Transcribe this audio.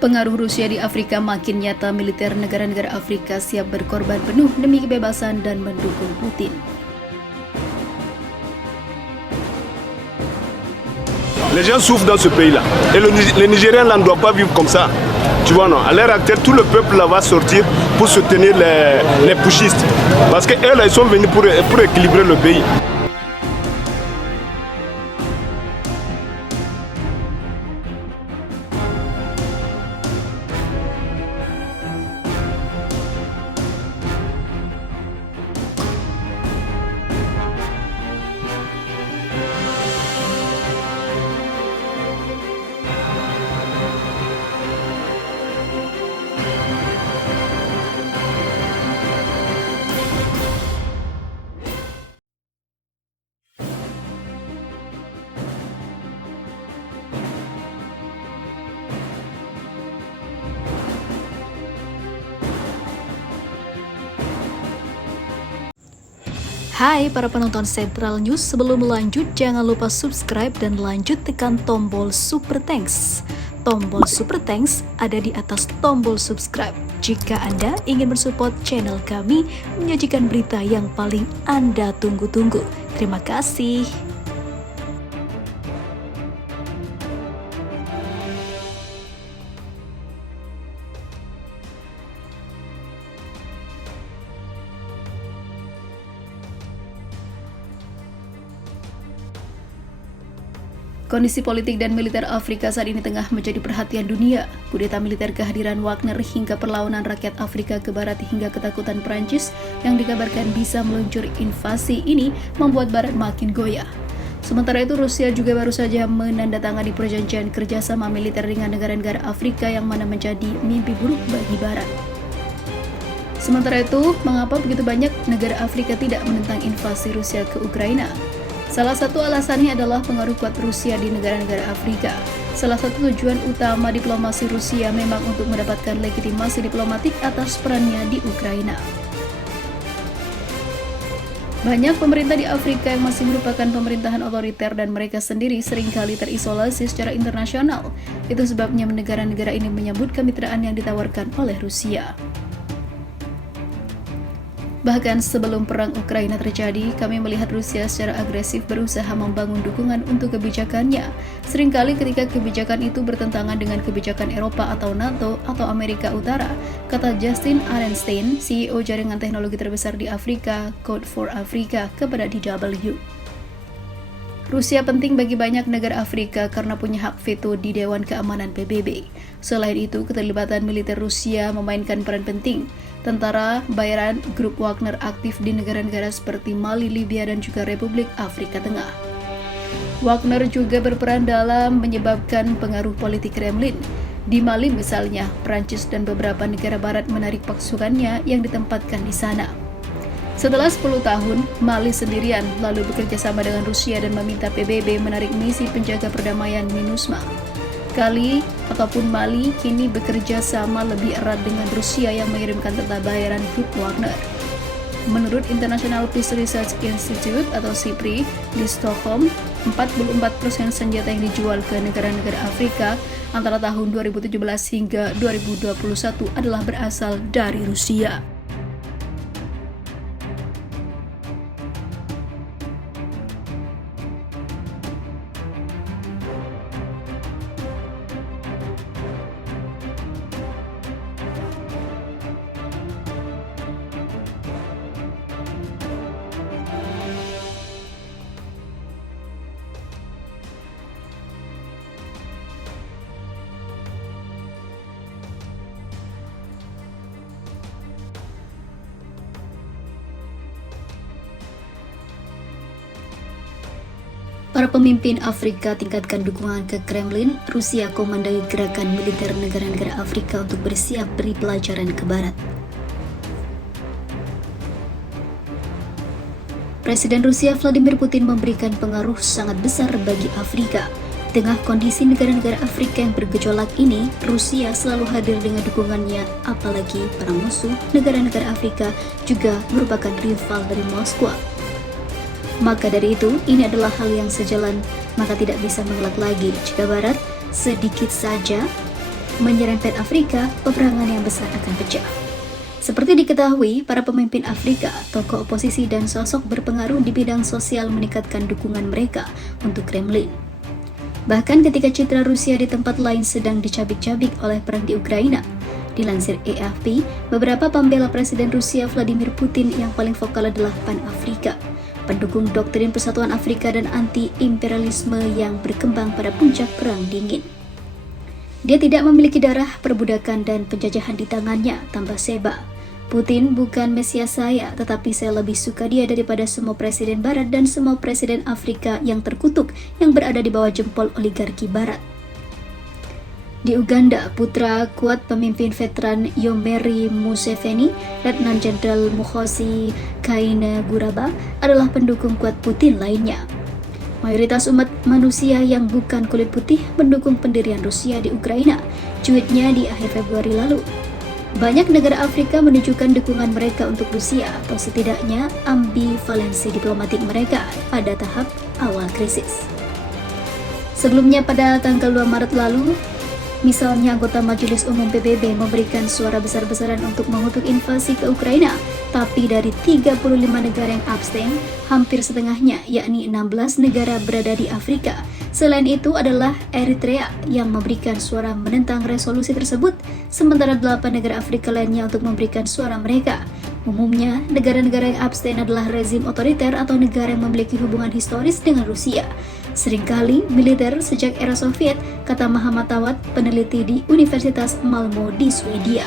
Pengaruh Rusia di Afrika makin nyata. Militer negara-negara Afrika siap berkorban penuh demi kebebasan dan mendukung Putin. Les gens souffrent dans ce pays-là. Et les Nigériens là, ne doivent pas vivre comme ça. Tu vois, non. À l'heure actuelle, tout le peuple là va sortir pour soutenir les pushistes. Parce qu'eux là, ils sont venus pour équilibrer le pays. Hai para penonton Central News, sebelum lanjut jangan lupa subscribe dan lanjut tekan tombol Super Thanks. Tombol Super Thanks ada di atas tombol subscribe. Jika Anda ingin mensupport channel kami menyajikan berita yang paling Anda tunggu-tunggu. Terima kasih. Kondisi politik dan militer Afrika saat ini tengah menjadi perhatian dunia. Kudeta militer, kehadiran Wagner hingga perlawanan rakyat Afrika ke barat hingga ketakutan Prancis yang dikabarkan bisa meluncur invasi ini membuat barat makin goyah. Sementara itu Rusia juga baru saja menandatangani perjanjian kerjasama militer dengan negara-negara Afrika yang mana menjadi mimpi buruk bagi barat. Sementara itu, mengapa begitu banyak negara Afrika tidak menentang invasi Rusia ke Ukraina? Salah satu alasannya adalah pengaruh kuat Rusia di negara-negara Afrika. Salah satu tujuan utama diplomasi Rusia memang untuk mendapatkan legitimasi diplomatik atas perannya di Ukraina. Banyak pemerintah di Afrika yang masih merupakan pemerintahan otoriter dan mereka sendiri seringkali terisolasi secara internasional. Itu sebabnya negara-negara ini menyambut kemitraan yang ditawarkan oleh Rusia. Bahkan sebelum perang Ukraina terjadi, kami melihat Rusia secara agresif berusaha membangun dukungan untuk kebijakannya. Seringkali ketika kebijakan itu bertentangan dengan kebijakan Eropa atau NATO atau Amerika Utara, kata Justin Arenstein, CEO jaringan teknologi terbesar di Afrika, Code for Africa, kepada DW. Rusia penting bagi banyak negara Afrika karena punya hak veto di Dewan Keamanan PBB. Selain itu, keterlibatan militer Rusia memainkan peran penting. Tentara bayaran grup Wagner aktif di negara-negara seperti Mali, Libya, dan juga Republik Afrika Tengah. Wagner juga berperan dalam menyebabkan pengaruh politik Kremlin. Di Mali misalnya, Prancis dan beberapa negara barat menarik pasukannya yang ditempatkan di sana. Setelah 10 tahun, Mali sendirian lalu bekerja sama dengan Rusia dan meminta PBB menarik misi penjaga perdamaian MINUSMA. Mali kini bekerja sama lebih erat dengan Rusia yang mengirimkan tentara bayaran grup Wagner. Menurut International Peace Research Institute atau SIPRI, di Stockholm, 44% senjata yang dijual ke negara-negara Afrika antara tahun 2017 hingga 2021 adalah berasal dari Rusia. Para pemimpin Afrika tingkatkan dukungan ke Kremlin. Rusia komandoi gerakan militer negara-negara Afrika untuk bersiap beri pelajaran ke Barat. Presiden Rusia Vladimir Putin memberikan pengaruh sangat besar bagi Afrika. Di tengah kondisi negara-negara Afrika yang bergejolak ini, Rusia selalu hadir dengan dukungannya, apalagi para musuh negara-negara Afrika juga merupakan rival dari Moskwa. Maka dari itu, ini adalah hal yang sejalan, maka tidak bisa mengelak lagi jika Barat sedikit saja menyerempet Afrika, peperangan yang besar akan pecah. Seperti diketahui, para pemimpin Afrika, tokoh oposisi dan sosok berpengaruh di bidang sosial meningkatkan dukungan mereka untuk Kremlin. Bahkan ketika citra Rusia di tempat lain sedang dicabik-cabik oleh perang di Ukraina, dilansir AFP, beberapa pembela Presiden Rusia Vladimir Putin yang paling vokal adalah Pan-Afrika, pendukung doktrin persatuan Afrika dan anti-imperialisme yang berkembang pada puncak Perang Dingin. Dia tidak memiliki darah perbudakan dan penjajahan di tangannya, tambah Seba. Putin bukan mesias saya, tetapi saya lebih suka dia daripada semua presiden barat dan semua presiden Afrika yang terkutuk yang berada di bawah jempol oligarki barat. Di Uganda, putra kuat pemimpin veteran Yoweri Museveni, Letnan Jenderal Muhoozi Kainerugaba, adalah pendukung kuat Putin lainnya. Mayoritas umat manusia yang bukan kulit putih mendukung pendirian Rusia di Ukraina, cuitnya di akhir Februari lalu. Banyak negara Afrika menunjukkan dukungan mereka untuk Rusia atau setidaknya ambivalensi diplomatik mereka pada tahap awal krisis. Sebelumnya pada tanggal 2 Maret lalu, misalnya anggota Majelis Umum PBB memberikan suara besar-besaran untuk mengutuk invasi ke Ukraina, tapi dari 35 negara yang abstain, hampir setengahnya, yakni 16 negara berada di Afrika. Selain itu adalah Eritrea yang memberikan suara menentang resolusi tersebut, sementara 8 negara Afrika lainnya untuk memberikan suara mereka. Umumnya, negara-negara yang abstain adalah rezim otoriter atau negara yang memiliki hubungan historis dengan Rusia. Seringkali militer sejak era Soviet, kata Muhammad Tawad, peneliti di Universitas Malmö di Swedia.